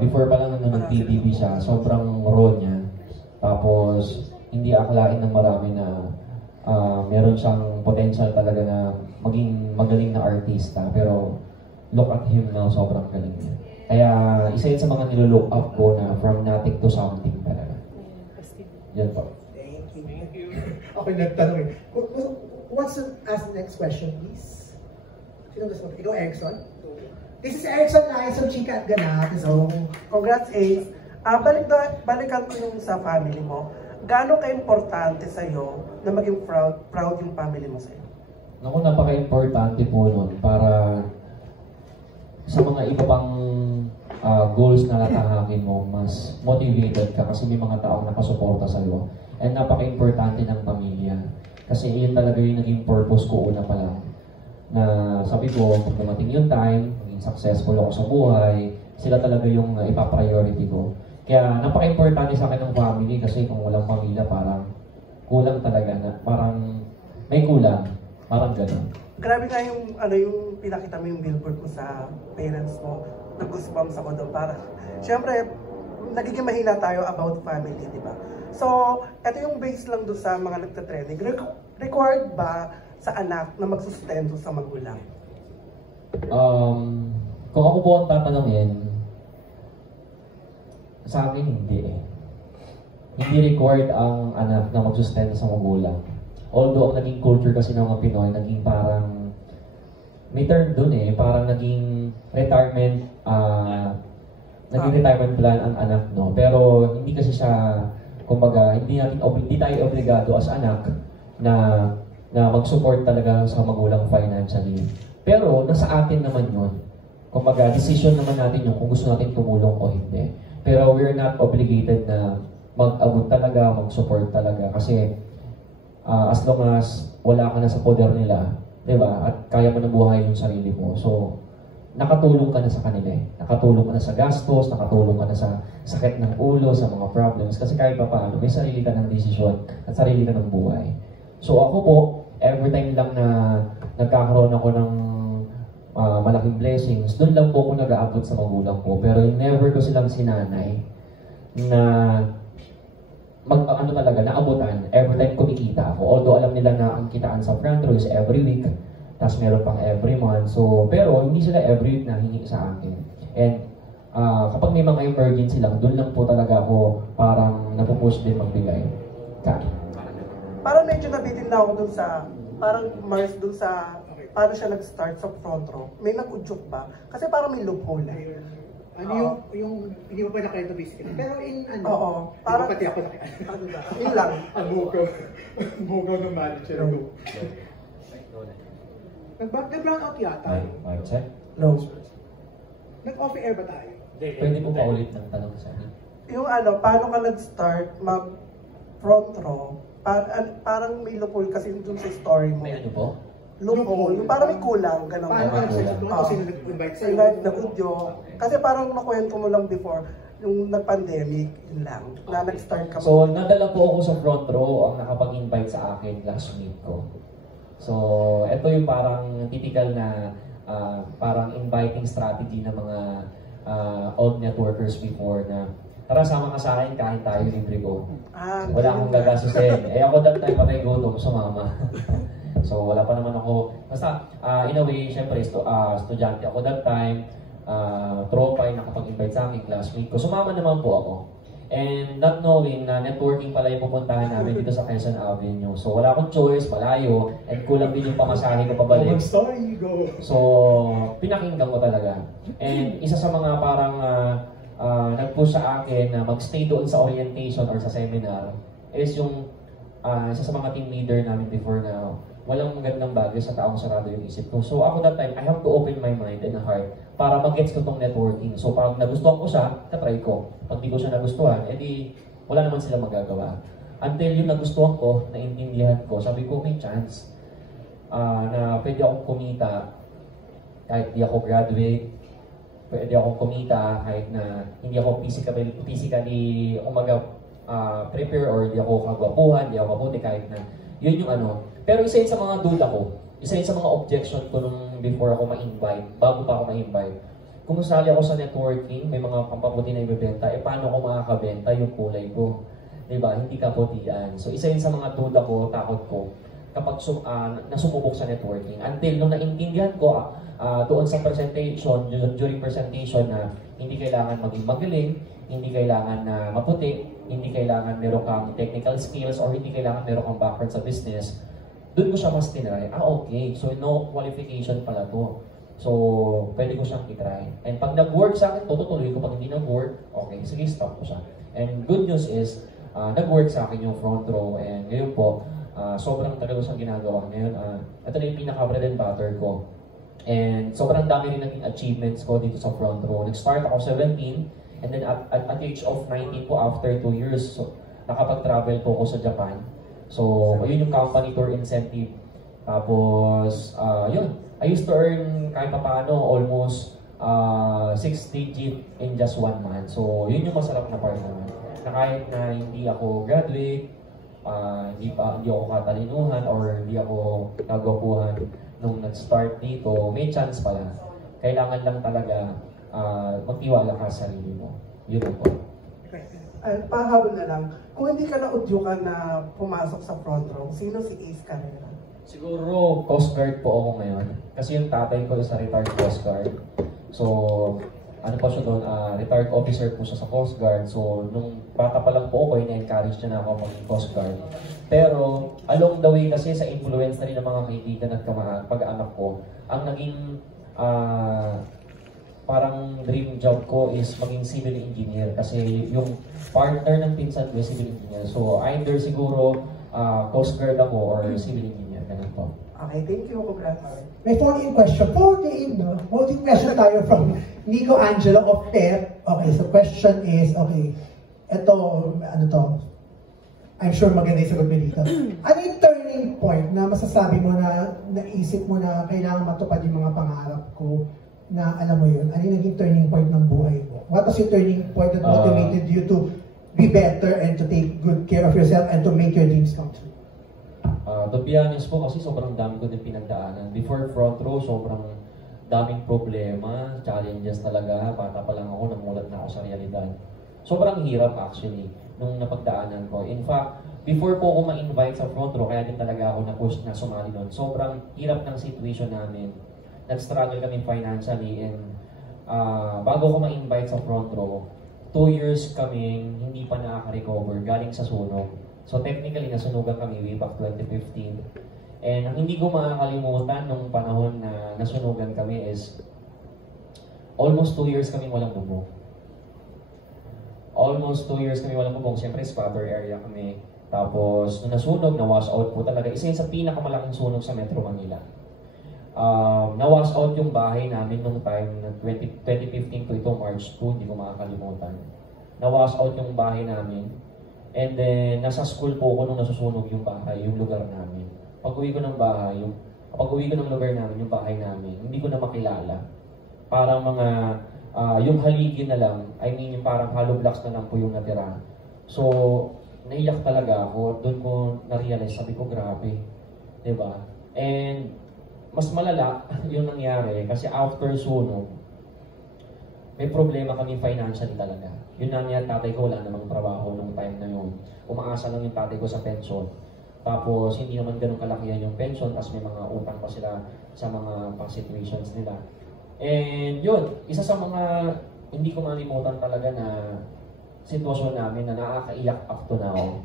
Before pa lang nung nag-PBB siya, sobrang raw niya. Tapos, hindi akalain ng marami na meron siyang potential talaga na maging magaling na artista. Pero, look at him now, sobrang galing niya. Kaya, isa yun sa mga nilook up ko na from nothing to something talaga. Yan po. Thank you. Okay, nagtanong eh. What's the next question, please? Sino gusto mo? Ikaw, Erickson? This is Erickson Lai, so chika at ganap. So, congrats, Ace. Balikan ko yung sa family mo. Gaano ka-importante sa'yo na maging proud yung family mo sa'yo? Naku, napaka-importante po nun para sa mga iba pang goals na latahakin mo, mas motivated ka kasi may mga taong nakasuporta sa'yo. And napaka-importante ng pamilya. Kasi yun talaga yung naging purpose ko una pa lang. Na sabi ko, pag dumating yung time, maging successful ako sa buhay, sila talaga yung ipapriority ko. Kaya napaka-importante sa akin ng family kasi kung walang pamilya, parang kulang talaga na, parang may kulang, parang gano'n. Grabe nga yung pinakita mo yung billboard mo sa parents mo. Nag-goosebumps ako doon para, syempre, nagiging mahina tayo about family, di ba? So, ito yung base lang doon sa mga nagtatraining. Required ba sa anak na magsustento sa magulang? Kung ako po ang tatanungin, sa akin hindi eh. Hindi required ang anak na magsustento sa magulang. Although ang naging culture kasi ng mga Pinoy, naging parang, may term dun eh, parang naging retirement, retirement plan ang anak, no? Pero hindi kasi siya, kumbaga, hindi tayo obligado as anak na mag-support talaga sa magulang financially. Pero, nasa atin naman yun. Kumbaga, decision naman natin yun kung gusto natin tumulong o hindi. Pero we're not obligated na mag-abot talaga, mag-support talaga. Kasi, as long as wala ka na sa poder nila, diba? At kaya mo na buhay yung sarili mo. So, nakatulong ka na sa kanila eh. Nakatulong ka na sa gastos, nakatulong ka na sa sakit ng ulo, sa mga problems. Kasi kahit pa paano, may sarili ka ng desisyon at sarili ka ng buhay. So ako po, every time lang na nagkakaroon ako ng malaking blessings, doon lang po ako nag-aabot sa magulang ko. Pero never ko silang sinanay na talaga, naabutan every time kumikita ako. Although alam nila na ang kitaan sa front row is every week, tapos meron pang every month. So, pero hindi sila every week na hingi sa akin. And kapag may mga emergency lang, doon lang po talaga ako parang napupush din magbigay. Parang medyo nabitin na ako dun sa, parang Mars dun sa, paano siya nag-start sa front row. May nag-udyok ba? Kasi parang may loophole eh. Ano yung hindi mo pa nakalito basically. Pero in ano? Oo. Parang pati ako na. Yun lang. Ang mugaw ng manager ko. Nag-brown out yata. Ay, check. No. Nag-off air ba tayo? Pwede po paulit ng tanong sa akin. Yung paano ka nag-start mag-front row? Parang may loophole kasi dun sa story mo. May ano po? Loophole. Parang may kulang. Ganun. Paano ka nag-start doon? Kasi nag-invite sa'yo? Nag-udyo. Kasi parang nakwento mo lang before, yung nag-pandemic, yun lang, na nag-start ka. So, nadala po ako sa front row ang nakapag-invite sa akin classmate ko. So, ito yung parang typical na parang inviting strategy ng mga old networkers before na tara, sama ka sa akin, kain tayo, libre ko. Wala akong gagasusin. Ako that time, patay gutom, sumama. So, wala pa naman ako. Basta, in a way, syempre, estudyante ako that time. Tropa yung nakapag-invite sa akin, classmate ko. Sumama naman po ako. And not knowing na networking pala yung pupuntahan namin dito sa Quezon Avenue. So, wala akong choice, malayo, and kulang din yung pamasahe ko pabalik. So, pinakinggan ko talaga. And isa sa mga parang nag-push sa akin na mag-stay doon sa orientation or sa seminar is yung isa sa mga team leader namin before na walang magandang bagay sa taong sarado yung isip ko. So ako that time, I have to open my mind and heart para mag-gets ko tong networking. So pag nagustuhan ko siya, na-try ko. Pag di ko siya nagustuhan, edi wala naman sila magagawa. Until yung nagustuhan ko, naintindihan ko, sabi ko may chance na pwede akong kumita kahit di ako graduate, pwede akong kumita kahit na hindi ako physically prepare or di ako kagwapuhan, di ako mabuti kahit na yun yung ano. Pero isa yun sa mga duda ko, isa yun sa mga objection ko nung before ako ma-invite, bago pa ako ma-invite. kung sali ako sa networking, may mga pampaputi na ibebenta, paano ko makakabenta yung kulay ko? Diba? Hindi kaputian. So, isa yun sa mga duda ko, takot ko, kapag nasumubok sa networking. Until nung naintindihan ko, doon sa presentation, during presentation na hindi kailangan maging magaling, hindi kailangan na maputi, hindi kailangan meron kang technical skills, or hindi kailangan meron kang background sa business, doon ko siya mas tinry. Okay, so no qualification pala to. So, pwede ko siyang itry. And pag nag-work sa akin, tutuloy ko. Pag hindi nag-work, okay, sige, stop ko siya. And good news is, nag-work sa akin yung front row. And ngayon po, sobrang tagal ko siyang ginagawa. Ngayon, ito na yung pinaka-bread and butter ko. And sobrang dami rin naging achievements ko dito sa front row. Nag-start ako 17, and then at the age of 19 po, after 2 years, so, nakapag-travel po ako sa Japan. So, ayun yung company tour incentive. Tapos, yun. I used to earn kahit pa paano almost 6 digit in just 1 month. So, yun yung masarap na part naman. Na kahit na hindi ako graduate, hindi ako katalinuhan, or hindi ako nagwapuhan nung nag-start dito, may chance pala. Kailangan lang talaga magtiwala ka sa sarili mo. Yun po. Pahabol na lang, kung hindi ka na-udyukan na pumasok sa front row, sino si Ace Carrera? Siguro, Coast Guard po ako ngayon. Kasi yung tatay ko is a retired Coast Guard. So, ano pa siya doon, retired officer po siya sa Coast Guard. So, nung bata pa lang po ako, ina-encourage niya na ako maging Coast Guard. Pero, along the way kasi sa influence na rin ng mga kaibigan at pag-anak ko, ang naging parang dream job ko is maging civil engineer. Kasi yung partner ng pinsan ko is civil engineer. So, either siguro Coast Guard ako or civil engineer. Ganun po. Okay, thank you. Congrats. May phone-in question. Phone-in, no? Phone-in question tayo from Nico Angelo of TEP. Okay, so question is, okay, ito, ano to? I'm sure maganda yung sagot mo dito. Ano yung turning point na masasabi mo na naisip mo na kailangan matupad yung mga pangarap ko na alam mo yun? Ano yung naging turning point ng buhay mo? What was your turning point that motivated you to be better and to take good care of yourself and to make your dreams come true? To be honest po, kasi sobrang dami ko din pinagdaanan. Before front row, sobrang daming problema, challenges talaga. Bata pa lang ako, namulat na ako sa realidad. Sobrang hirap actually, nung napagdaanan ko. In fact, before po ako ma-invite sa front row, kaya din talaga ako na-push na sumali doon. Sobrang hirap ng situation namin. Nag-struggle kami financially, and bago ko ma-invite sa front row, 2 years kaming hindi pa nakaka-recover galing sa sunog. So technically, nasunugan kami way back 2015. And ang hindi ko makakalimutan nung panahon na nasunugan kami is almost 2 years kami walang bubong. Almost 2 years kami walang bubong. Siyempre, squatter area kami. Tapos, nung nasunog, na-wash out po talaga. Isa yun sa pinakamalaking sunog sa Metro Manila. Na-wash out yung bahay namin nung time na 2015 to ito, March 2, hindi ko makakalimutan. Na-wash out yung bahay namin. And then, nasa school po ako nung nasusunog yung bahay, yung lugar namin. Pag-uwi ko ng bahay, pag-uwi ko ng lugar namin, yung bahay namin, hindi ko na makilala. Parang yung haligi na lang, I mean, yung parang hollow blocks na lang po yung natira. So, naiyak talaga ako. Doon ko na-realize, sabi ko, grabe. Diba? And, mas malala yung nangyari kasi after sunog, may problema kami financially talaga. Yun na niya, tatay ko wala namang trabaho nung time na yun. Umaasa lang yung tatay ko sa pension. Tapos, hindi naman ganun kalakihan yung pension, tapos may mga utang pa sila sa mga pang-situations nila. And yun, isa sa mga hindi ko malimutan talaga na sitwasyon namin na nakakaiyak up to now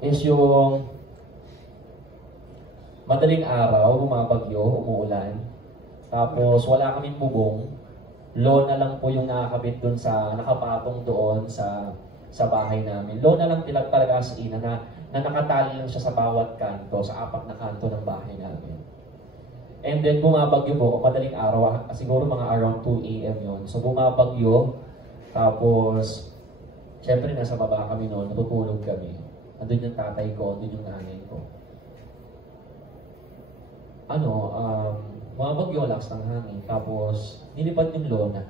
is yung madaling araw, bumabagyo, umuulan. Tapos, wala kaming bubong. Lona lang po yung nakakabit dun sa, nakapatong doon sa bahay namin. Lona lang talaga as in, na nakatali lang siya sa bawat kanto, sa 4 na kanto ng bahay namin. And then bumabagyo po, madaling araw, siguro mga around 2 AM yun. So bumabagyo, tapos, syempre nasa baba kami noon, natutulog kami. Andun yung tatay ko, andun yung nanay ko. Bumabagyo, lakas ng hangin. Tapos, nilipad yung lona.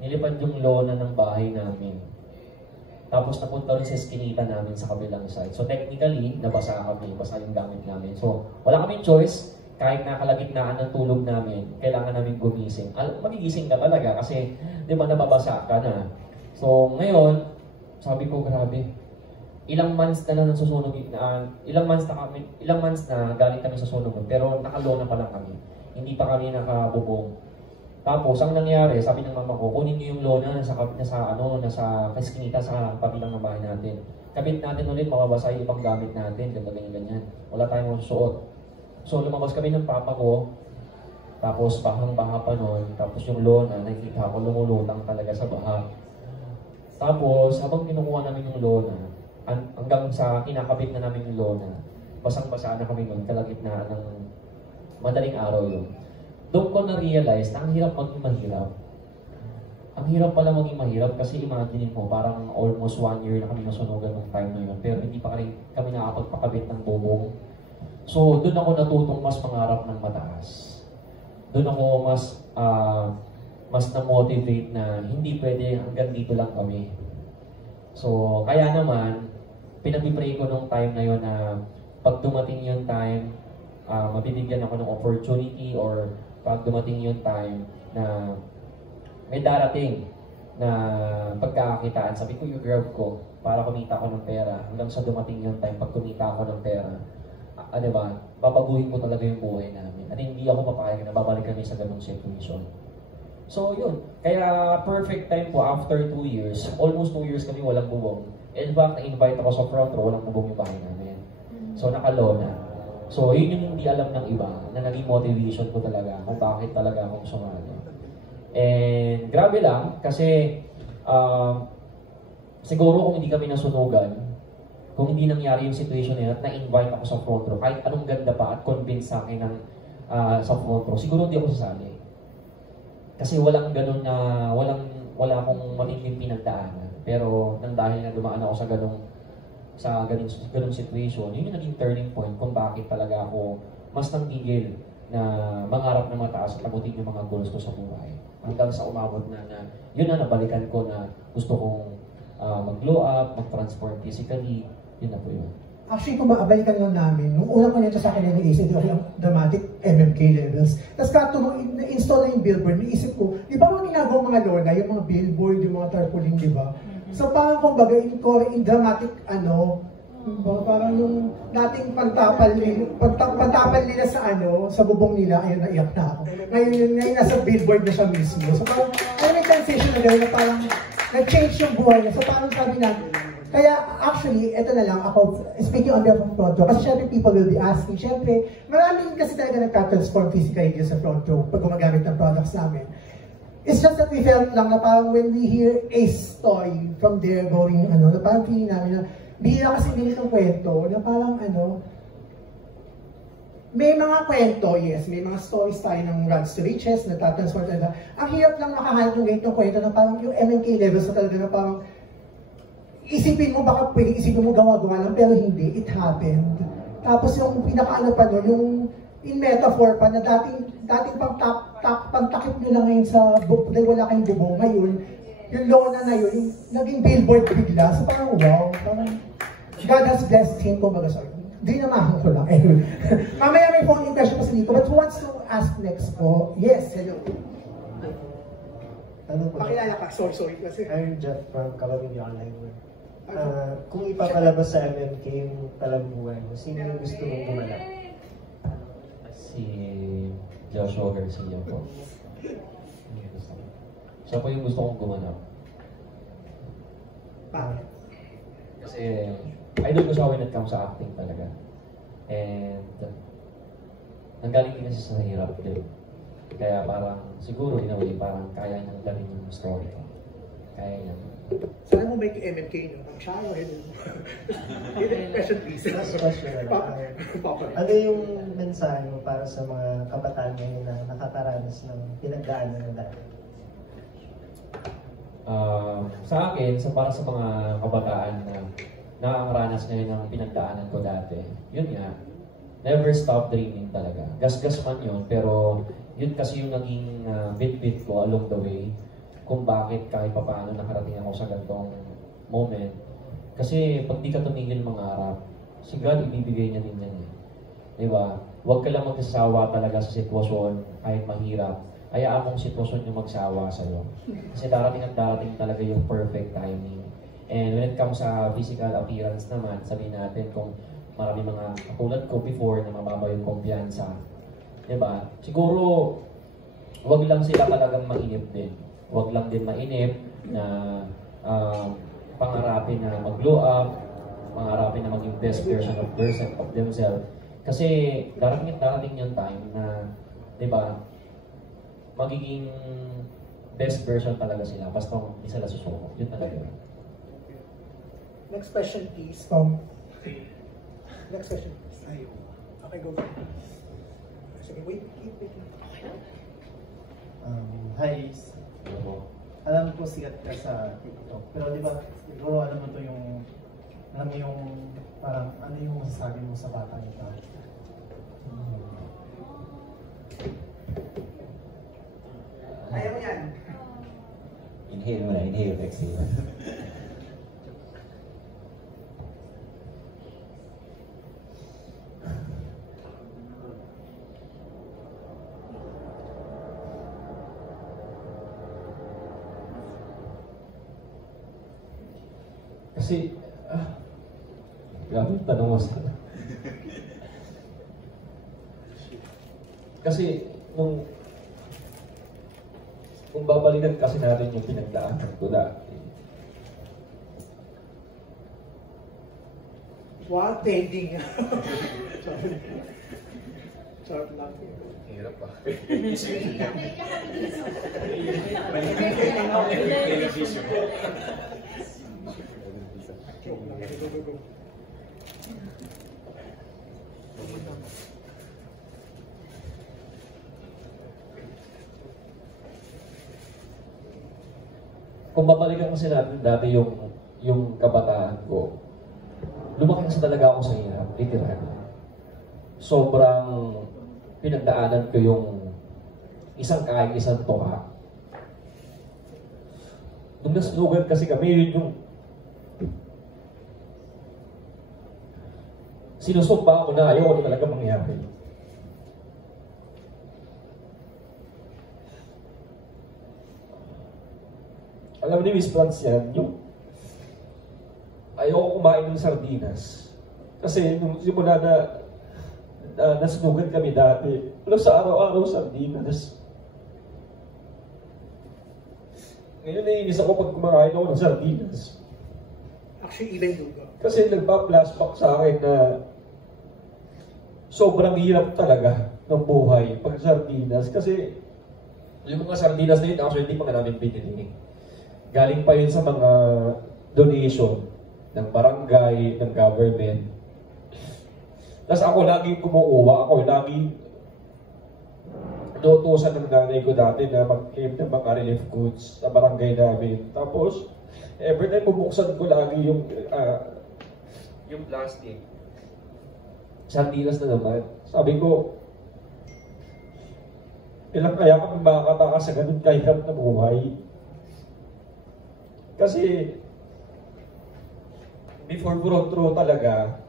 Nilipad yung lona ng bahay namin. Tapos, napunta rin sa eskinita namin sa kabilang side. So, technically, nabasa kami. Basa yung gamit namin. So, wala kaming choice. kahit nakalagitnaan ng tulog namin, kailangan namin gumising. Magigising ka talaga kasi, di ba, nababasa ka na. So, ngayon, sabi ko, grabe, ilang months na nasusunog, ilang months na galing kami sa sunog, pero nakalona pa lang kami. Hindi pa kami nakabubong. Tapos, ang nangyari, sabi ng mama ko, kunin niyo yung lona nasa kaskinita sa kabilang ng bahay natin. Kabit natin ulit, mababasa yung ibang gamit natin, ganyan. Wala tayong masusuot. So, lumabas kami ng papa ko, tapos bahang-baha pa nun, tapos yung lona, nakikita ko lumulutang talaga sa baha. Tapos, habang kinukuha namin yung lona, hanggang sa kinakabit na namin yung lona, basang-basa na kami nun, kalagitnaan ng madaling araw yun. Doon ko na-realize na ang hirap maging mahirap. Ang hirap pala maging mahirap kasi imagine mo, parang almost 1 year na kami nasunugan ng time na yun, pero hindi pa kami nakapagpakabit ng bubong. So, doon ako natutong mas mangarap ng mataas. Doon ako mas na-motivate na hindi pwede hanggang dito lang kami. So, kaya naman, pinag-pray ko nung time na yun na pag dumating yung time, mabibigyan ako ng opportunity or pag dumating yung time na may darating na pagkakakitaan. Sabi ko, yung grab ko para kumita ako ng pera. Hanggang sa dumating yung time, pag kumita ako ng pera, diba, babaguhin ko talaga yung buhay namin. At hindi ako papayag na babalik kami sa ganung situation. So yun, kaya perfect time po after 2 years, almost 2 years kami walang bubong. In fact, na-invite ako sa front row, walang bubong yung bahay namin. So nakalona. So yun yung hindi alam ng iba, na naging motivation ko talaga kung bakit talaga akong sumali. And grabe lang, kasi siguro kung hindi kami nasunugan, kung hindi nangyari yung situation na yun at na-invite ako sa front row, kahit anong ganda pa at convince sa akin ng, sa front row, siguro hindi ako sasali. Kasi walang ganun na, wala akong matinding pinagdaanan. Pero nang dahil na dumaan ako sa ganung situation, yun yung naging turning point kung bakit talaga ako mas nanggigil na mangarap na mataas at abutin yung mga goals ko sa buhay. Hanggang sa umabot na yun na nabalikan ko na gusto kong mag-glow up, mag-transform physically. Yun na po yun. Actually, kung maabalikan lang namin, nung unang kanito sa akin na naisip ko yung dramatic MMK levels. Tapos kato nung na-install na yung billboard, naisip ko, di ba mga ginagawa mga lona, yung mga billboard, yung mga tarpaulin, di ba? So parang kumbaga, in dramatic, parang yung dating pagtapal nila sa bubong nila, ayun, naiyak na ako. Ngayon nasa billboard na siya mismo. So parang, may transition na gano'n na parang, nag-change yung buhay niya. So parang sabi na, kaya actually, ito na lang ako, speaking on behalf of front row, kasi syempre people will be asking, syempre, maraming kasi talaga nagka-transform physically dito sa front row pag gumagamit ng products namin. It's just that we felt lang na parang when we hear a story from there going, na parang feeling namin na, bihira kasi din itong kwento, na parang may mga kwento, yes, may mga stories tayo ng rags to riches, nagtatransform talaga. Ang hirap lang makahanap yung ganitong kwento na parang yung MMK levels na talaga na parang isipin mo, baka pwede isipin mo gawa-gawa lang, pero hindi, it happened. Tapos yung pinakaano pa doon, yung in metaphor pa na dating pagtakip nyo lang ngayon sa dahil wala kayong bubong, ngayon, yung lona na yun, yung naging billboard bigla, so parang wow, parang God has blessed him, kumbaga, sorry. Hindi naman ko lang, anyway. Mamaya may phone question pa sa dito, but who wants to ask next po? Yes, hello. Ano po? Pakilala ka, sorry kasi. I'm Jeff from Kabamilya Online. Kung ipapalabas sa MMK yung talambuhan mo, sino yung gusto mong gumanap? Si Joshua Garcia po. Siya po yung gusto kong gumanap. Bakit? Kasi idol ko siya when it comes sa acting talaga. And nanggaling din siya sa hirap din. Kaya parang siguro in a way parang kaya niyang gawin yung story ko. Kaya niya. Sana mo make MMK, no? Ang shallow, question please. Last question na lang. Ano yung mensahe mo para sa mga kabataan ngayon na nakakaranas ng pinagdaanan ng dati? Sa akin, para sa mga kabataan na nakakaranas ngayon ng pinagdaanan ko dati, yun nga, never stop dreaming talaga. Gas-gas man yun, pero yun kasi yung naging bit-bit ko along the way kung bakit kahit pa paano nakarating ako sa ganitong moment. Kasi pag di ka tumigil mangarap, si God ibibigay niya din yan eh. Diba? huwag ka lang magsasawa talaga sa sitwasyon kahit mahirap. Hayaan mong sitwasyon yung magsawa sa'yo. Kasi darating at darating talaga yung perfect timing. And when it comes sa physical appearance naman, sabihin natin kung marami mga katulad ko before na mababa yung kumpiyansa. Diba? Siguro, huwag lang sila talagang mainip din. Huwag lang din mainip na pangarapin na mag-glow up, pangarapin na maging best version of themselves. Kasi darating yung time na, di ba, magiging best version talaga sila basta hindi sila susuko. Yun talaga. Next question, please. Next question, please. Ayaw. Okay, go. Sige, wait. Hi. Alam ko sikat ka sa TikTok. Pero di ba, siguro alam mo yung parang ano yung masasabi mo sa bata nito? Ayaw mo yan. Inhale mo na, inhale, exhale. Kasi, grabe yung tanong mo sana. Kasi, kung babalikan kasi natin yung pinagdaanan ko dati. What? Pending. Charot lang. Hirap pa. Go. Kung babalikan kasi natin dati yung kabataan ko, lumaki kasi talaga ako sa hirap, literal. Sobrang pinagdaanan ko yung isang kain, isang tuka. Nung naslugan kasi kami, yun yung sinusumpa ako na ayaw ko talaga mangyari. Alam ni Miss Franz yan, yung ayaw ko kumain ng sardinas. Kasi nung simula na nasunugan kami dati, sa araw-araw sardinas. Ngayon naiinis ako pag kumakain ako ng sardinas. Actually, even dugo. Kasi nagpa-flashback sa akin na sobrang hirap talaga ng buhay pag sardinas. Kasi yung mga sardinas na yun, actually hindi pa nga namin pinili. Galing pa yun sa mga donation ng barangay, ng government. Tapos ako laging kumukuha, ako laging inuutosan ng nanay ko dati na mag-claim ng mga relief goods sa barangay namin. Tapos, every time bubuksan ko lagi yung plastic. Sardinas na naman. Sabi ko, ilang kaya kami makakatakas sa ganun kahirap na buhay. Kasi, before front row talaga,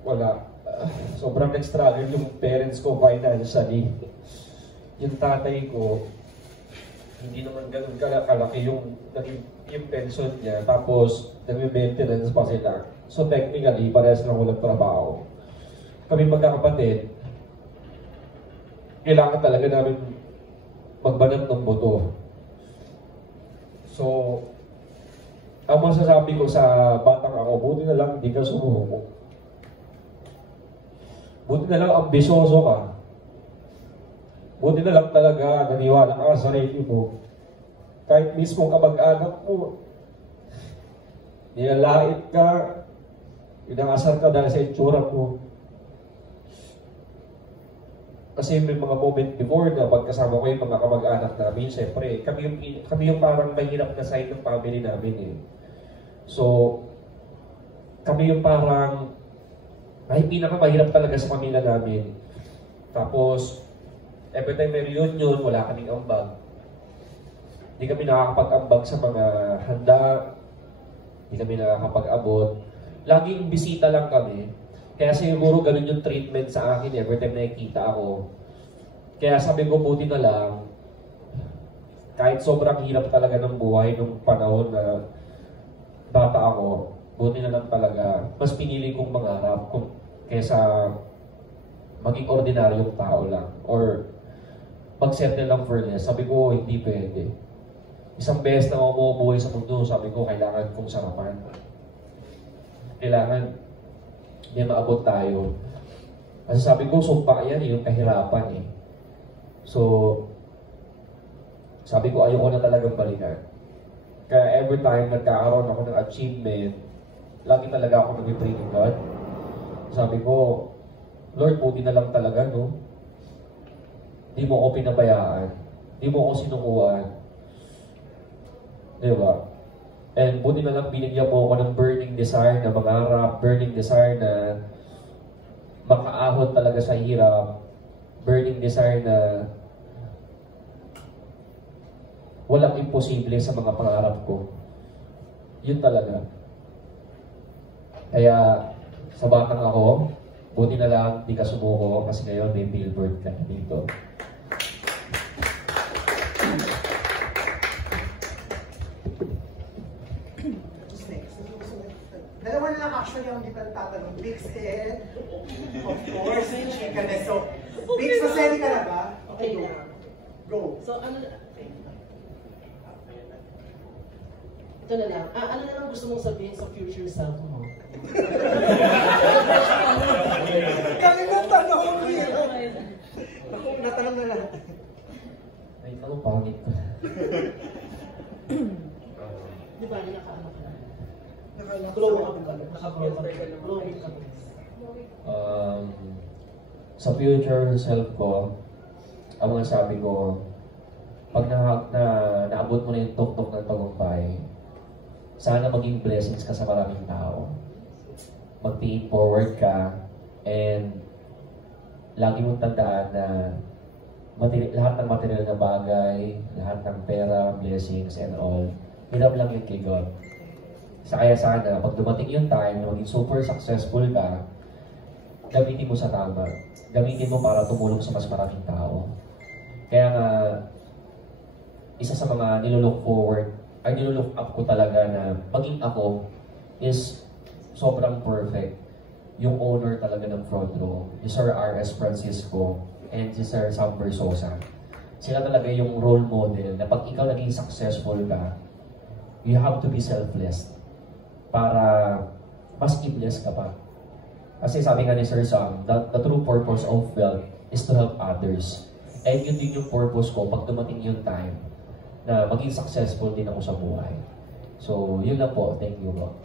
wala. Sobrang nag-struggle yung parents ko financially. Yung tatay ko, hindi naman ganun kalaki yung pension niya. Tapos, nag-maintenance pa sila. So technically, parehas lang walang trabaho. Kami magkakapatid, kailangan talaga namin magbanat ng buto. So, ang masasabi ko sa batang ako, buti na lang hindi ka sumuko. Buti na lang ambisyoso ka. Buti na lang talaga naniwala ka sa sarili mo. Kahit mismo kamag-anak mo, nilalait ka, inangasar ka dahil sa itsura mo. Kasi may mga moment before na pagkasama ko yung mga kamag-anak namin, siyempre, kami yung parang mahirap na side ng family namin eh. So, kami yung parang ay pinakamahirap talaga sa pamilya namin. Tapos, every time may reunion, wala kaming ambag. Hindi kami nakakapag-ambag sa mga handa, hindi kami nakakapag-abot. Laging bisita lang kami. Kaya siguro ganun yung treatment sa akin every time nakikita ako. Kaya sabi ko, buti na lang, kahit sobrang hirap talaga ng buhay nung panahon na bata ako, buti na lang talaga, mas pinili kong mangarap kaysa maging ordinaryong tao lang. Or mag-settle lang for less. Sabi ko, hindi pwede. Isang beses na ako bumubuhay sa mundo, sabi ko, kailangan kong sarapan. Kailangan hindi maabot tayo. Kasi sabi ko, sumpa yan yung kahirapan eh. So, sabi ko, ayoko na talagang balikan. Kaya every time nagkakaroon ako ng achievement, lagi talaga ako nag-pray to God. Sabi ko, Lord, buti na lang talaga, no? Di mo ako pinabayaan. Di mo ako sinukuan. Diba? And buti na lang binigyan mo ako ng burning desire na mangarap, burning desire na makaahon talaga sa hirap, burning desire na walang imposible sa mga pangarap ko. Yun talaga. Kaya sa batang ako, buti na lang di ka sumuko kasi ngayon may billboard ka na dito. Dalawa na lang actually ang hindi pa tatanong. Bix and, of course, Chika na. So, Bix, masali ka na ba? Okay, go. Go. So, ito na lang. Ano na lang gusto mong sabihin sa future self mo? Kami na tanong. Ako, natanong na lang. Ay, ako, pangit ko. Di ba, nakaano ka na? Glow up. Glowing ka ba? Sa future self ko, ang mga sabi ko, pag naabot mo na yung tuktok ng tagumpay, sana maging blessings ka sa maraming tao. Mag-pay it forward ka, and lagi mong tandaan na lahat ng material na bagay, lahat ng pera, blessings, and all, hirap lang yun kay God. Kaya sana, pag dumating yung time na maging super successful ka, gamitin mo sa tama. Gamitin mo para tumulong sa mas maraming tao. Kaya nga, isa sa mga nilook up ko talaga na maging ako is sobrang perfect. Yung owner talaga ng front row, si Sir R.S. Francisco and si Sir Sam Versosa. Sila talaga yung role model na pag ikaw naging successful ka, you have to be selfless para mas i-bless ka pa. Kasi sabi nga ni Sir Sam, the true purpose of wealth is to help others. And yun din yung purpose ko pag dumating yung time na maging successful din ako sa buhay. So, yun lang po. Thank you po.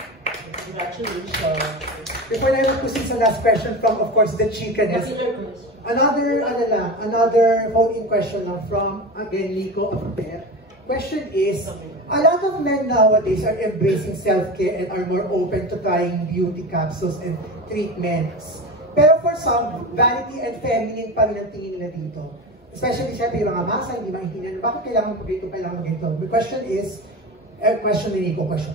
Congratulations. Before I proceed sa last question from, of course, the Chicaness. Another voting question now from, again, Nico of Fair. Question is, a lot of men nowadays are embracing self-care and are more open to trying beauty capsules and treatments. Pero for some, vanity and feminine pa rin ang tingin nila dito. Especially siyempre yung mga masa, hindi maintindihan, bakit kailangan mag-ito, kailangan mag-ito? The question is, question ni Nico, question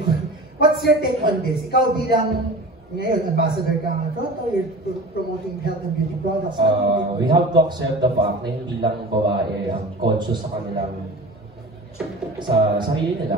ko. What's your take on this? Ikaw bilang, ngayon, ambassador ka ng Toronto, you're promoting health and beauty products. We have to accept the fact na hindi lang babae ang conscious sa kanilang sa sarili nila.